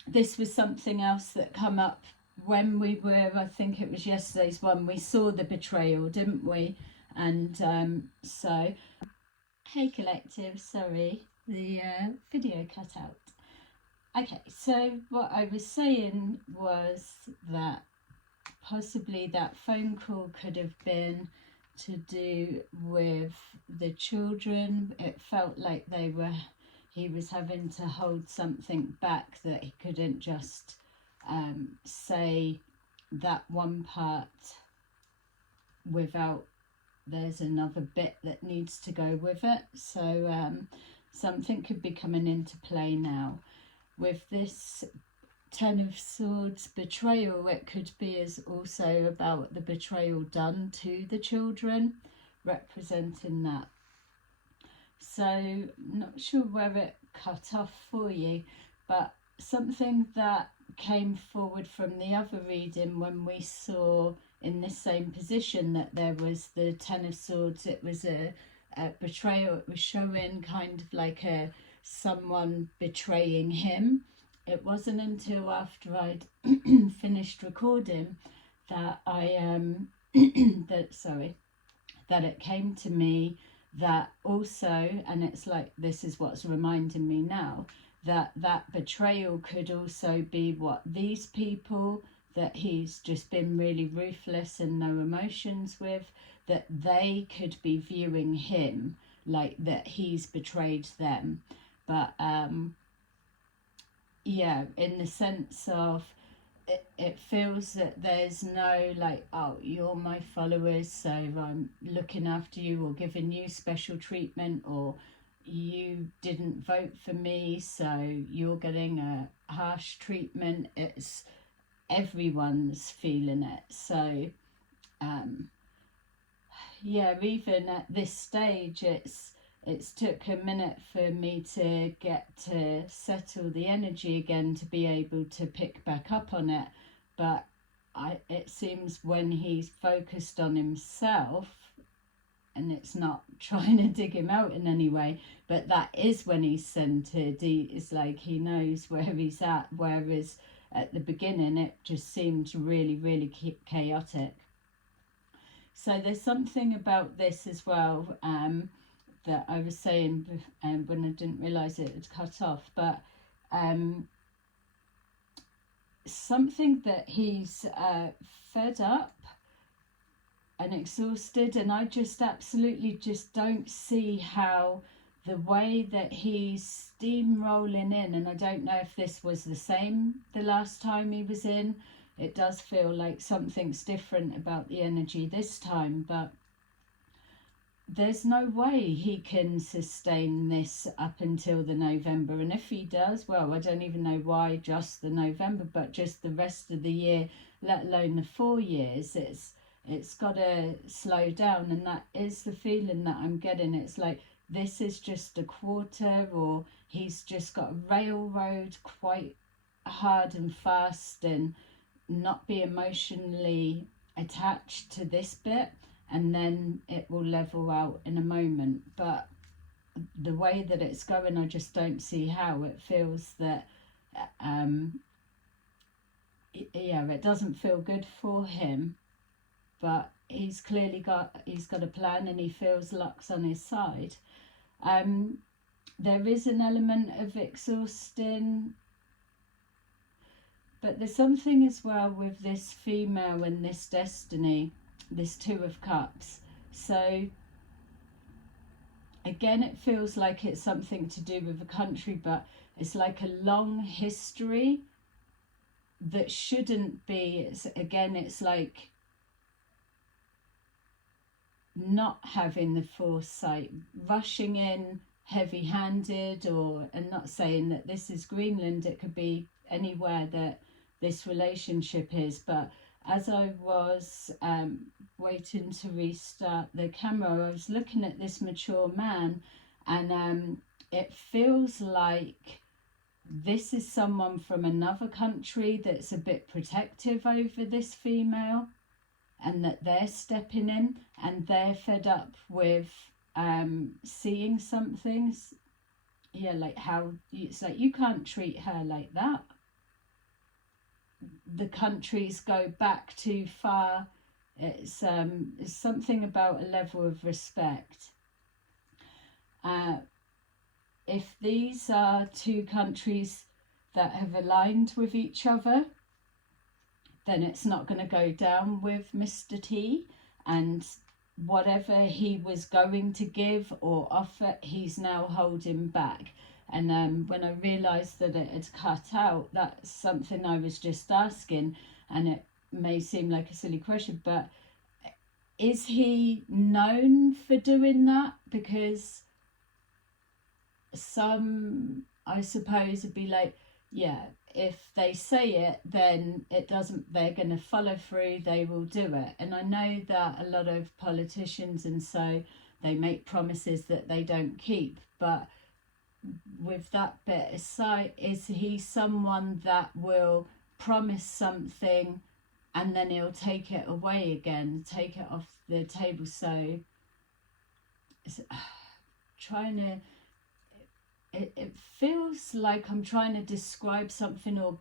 this was something else that come up when we were, I think it was yesterday's one, we saw the betrayal, didn't we? And so, hey collective, sorry, the video cut out. Okay, so what I was saying was that possibly that phone call could have been to do with the children. It felt like he was having to hold something back, that he couldn't just say that one part without, there's another bit that needs to go with it. So something could be coming into play now with this Ten of Swords betrayal. It could be as also about the betrayal done to the children, representing that. So not sure where it cut off for you, but something that came forward from the other reading when we saw in this same position that there was the Ten of Swords, it was a betrayal. It was showing kind of like someone betraying him. It wasn't until after I'd finished recording that that it came to me that also, and it's like, this is what's reminding me now, that betrayal could also be what these people that he's just been really ruthless and no emotions with, that they could be viewing him like that he's betrayed them. But yeah, in the sense of it feels that there's no like, oh, you're my followers, so I'm looking after you or giving you special treatment, or you didn't vote for me, so you're getting a harsh treatment. It's everyone's feeling it. So yeah, even at this stage, it's took a minute for me to get to settle the energy again to be able to pick back up on it. But it seems when he's focused on himself, and it's not trying to dig him out in any way, but that is when he's centered. It's like he knows where he's at, whereas at the beginning it just seemed really, really chaotic. So there's something about this as well, that I was saying when I didn't realise it had cut off, but something that he's fed up and exhausted, and I just absolutely just don't see how the way that he's steamrolling in, and I don't know if this was the same the last time he was in. It does feel like something's different about the energy this time, but there's no way he can sustain this up until the November. And if he does, well, I don't even know why just the November, but just the rest of the year, let alone the 4 years. It's got to slow down, and that is the feeling that I'm getting. It's like this is just a quarter, or he's just got a railroad quite hard and fast, and not be emotionally attached to this bit, and then it will level out in a moment. But the way that it's going, I just don't see how. It feels that yeah, it doesn't feel good for him, but he's clearly got a plan, and he feels luck's on his side. there is an element of exhausting, but there's something as well with this female and this destiny, this Two of Cups. So again, it feels like it's something to do with a country, but it's like a long history that shouldn't be. It's like not having the foresight, rushing in heavy-handed, and not saying that this is Greenland, it could be anywhere that this relationship is. But as I was waiting to restart the camera, I was looking at this mature man, and it feels like this is someone from another country that's a bit protective over this female, and that they're stepping in and they're fed up with seeing some things. Yeah, like how it's like, you can't treat her like that. The countries go back too far. It's something about a level of respect. If these are two countries that have aligned with each other, then it's not going to go down with Mr. T, and whatever he was going to give or offer, he's now holding back. And when I realised that it had cut out, that's something I was just asking, and it may seem like a silly question, but is he known for doing that? Because some, I suppose, would be like, yeah, if they say it, then it doesn't, they're going to follow through, they will do it. And I know that a lot of politicians, and so they make promises that they don't keep. But with that bit aside, is he someone that will promise something and then he'll take it away again, take it off the table? So it's trying to, it feels like I'm trying to describe something or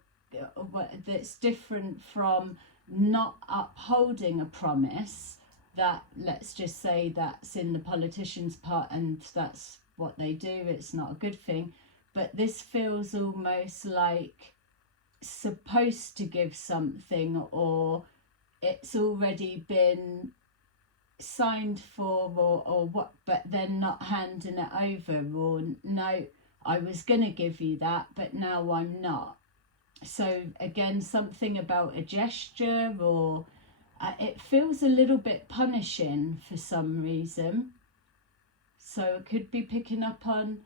that's different from not upholding a promise, that, let's just say, that's in the politician's part and that's what they do, it's not a good thing. But this feels almost like supposed to give something, or it's already been signed for, or what, but then not handing it over, or no, I was going to give you that, but now I'm not. So again, something about a gesture, or it feels a little bit punishing for some reason. So it could be picking up on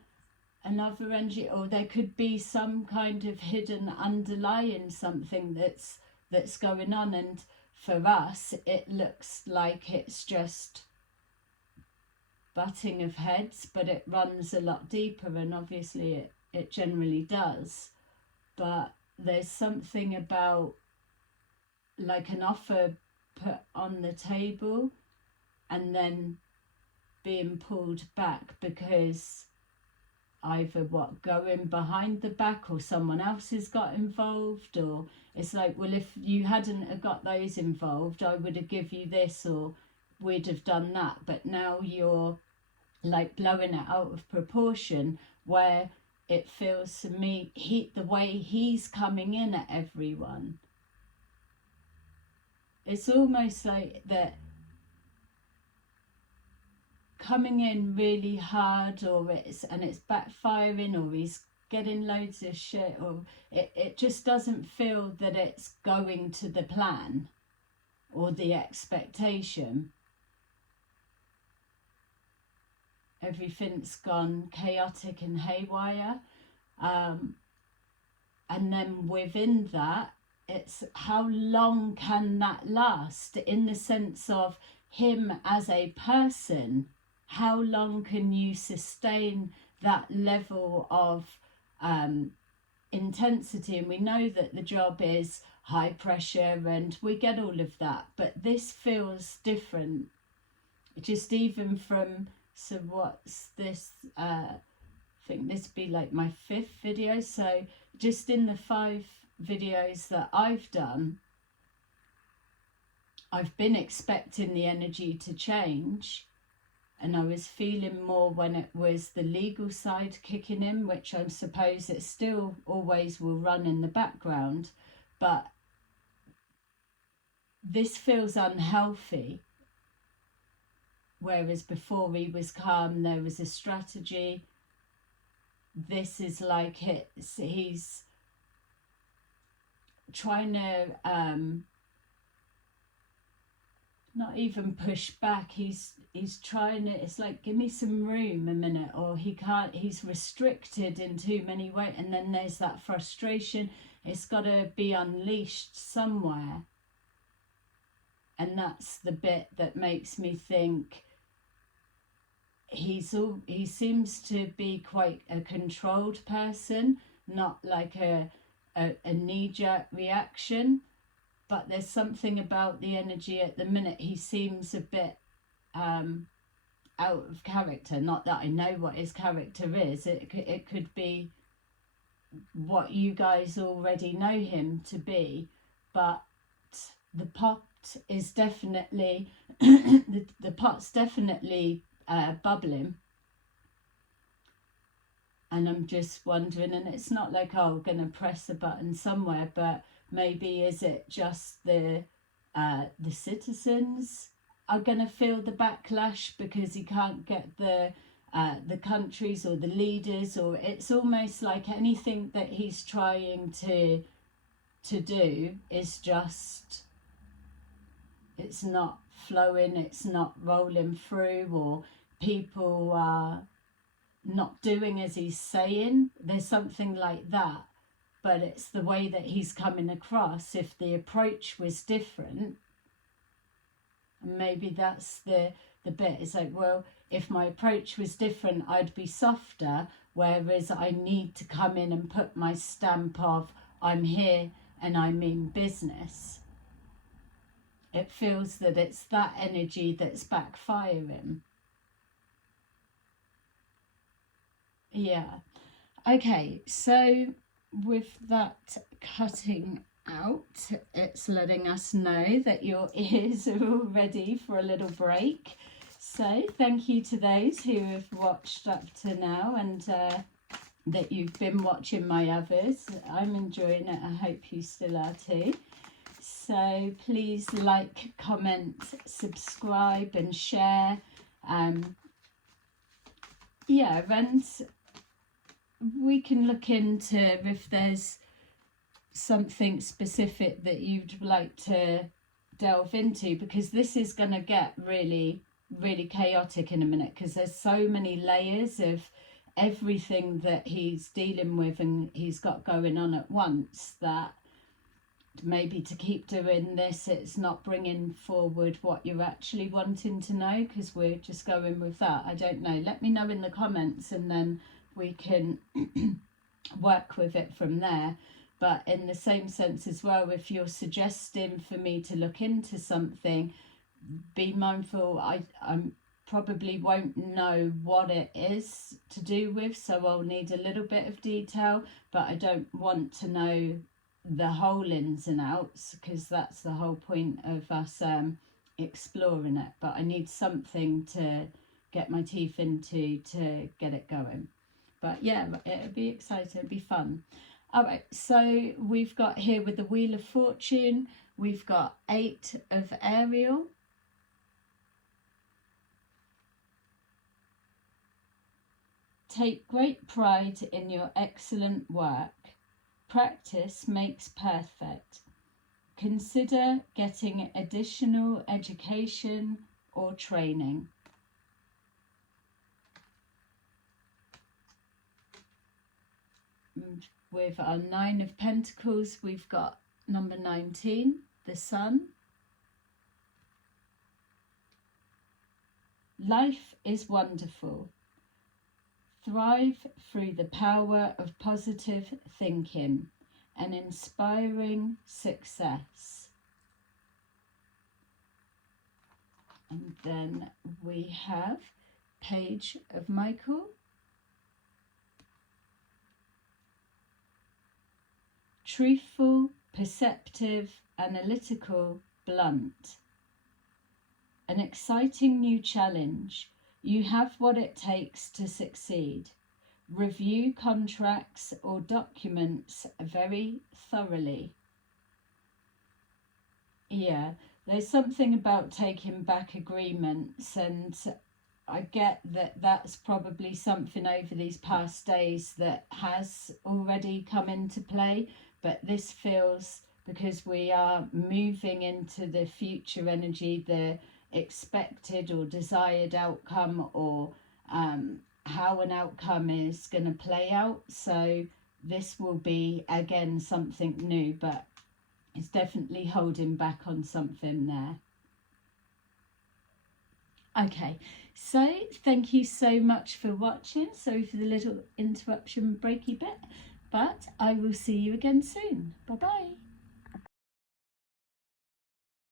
another energy, or there could be some kind of hidden underlying something that's going on. And for us, it looks like it's just butting of heads, but it runs a lot deeper, and obviously it generally does. But there's something about like an offer put on the table and then being pulled back because either going behind the back, or someone else has got involved, or it's like, well, if you hadn't have got those involved, I would have give you this, or we'd have done that. But now you're like blowing it out of proportion, where it feels to me, the way he's coming in at everyone, it's almost like that coming in really hard, or it's backfiring, or he's getting loads of shit, or it just doesn't feel that it's going to the plan or the expectation. Everything's gone chaotic and haywire, and then within that, it's how long can that last, in the sense of him as a person. How long can you sustain that level of intensity? And we know that the job is high pressure, and we get all of that, but this feels different. Just even from, so what's this, I think this would be like my 5th video. So just in the 5 videos that I've done, I've been expecting the energy to change, and I was feeling more when it was the legal side kicking in, which I suppose it still always will run in the background, but this feels unhealthy. Whereas before he was calm, there was a strategy. This is like he's trying to not even push back. He's trying to, it's like, give me some room a minute, or he can't, he's restricted in too many ways, and then there's that frustration. It's got to be unleashed somewhere. And that's the bit that makes me think he seems to be quite a controlled person, not like a knee-jerk reaction. But there's something about the energy at the minute. He seems a bit out of character. Not that I know what his character is. It could be what you guys already know him to be. But the pot is definitely the pot's definitely bubbling, and I'm just wondering, and it's not like, oh, I'm gonna press a button somewhere, but maybe is it just the citizens are gonna feel the backlash because he can't get the countries or the leaders, or it's almost like anything that he's trying to do is just, it's not flowing, it's not rolling through, or people are not doing as he's saying. There's something like that, but it's the way that he's coming across. If the approach was different, maybe that's the bit. It's like, well, if my approach was different, I'd be softer, whereas I need to come in and put my stamp of, I'm here and I mean business. It feels that it's that energy that's backfiring. Yeah. Okay, so with that cutting out, it's letting us know that your ears are all ready for a little break. So thank you to those who have watched up to now, and that you've been watching my others. I'm enjoying it. I hope you still are too. So please like, comment, subscribe and share. Yeah, and we can look into if there's something specific that you'd like to delve into, because this is going to get really, really chaotic in a minute, because there's so many layers of everything that he's dealing with and he's got going on at once, that maybe to keep doing this, it's not bringing forward what you're actually wanting to know, because we're just going with that. I don't know. Let me know in the comments, and then we can work with it from there. But in the same sense as well, if you're suggesting for me to look into something, be mindful, I probably won't know what it is to do with, so I'll need a little bit of detail, but I don't want to know the whole ins and outs, because that's the whole point of us exploring it. But I need something to get my teeth into to get it going. But yeah, it'll be exciting, it'll be fun. All right, so we've got here with the Wheel of Fortune, we've got 8 of Ariel. Take great pride in your excellent work. Practice makes perfect. Consider getting additional education or training. And with our 9 of Pentacles, we've got number 19, the Sun. Life is wonderful. Thrive through the power of positive thinking and inspiring success. And then we have Page of Michael. Truthful, perceptive, analytical, blunt. An exciting new challenge. You have what it takes to succeed. Review contracts or documents very thoroughly. Yeah, there's something about taking back agreements, and I get that that's probably something over these past days that has already come into play, but this feels, because we are moving into the future energy, the expected or desired outcome, or how an outcome is going to play out. So this will be again something new, but it's definitely holding back on something there. Okay, so thank you so much for watching. Sorry for the little interruption breaky bit, but I will see you again soon. Bye bye.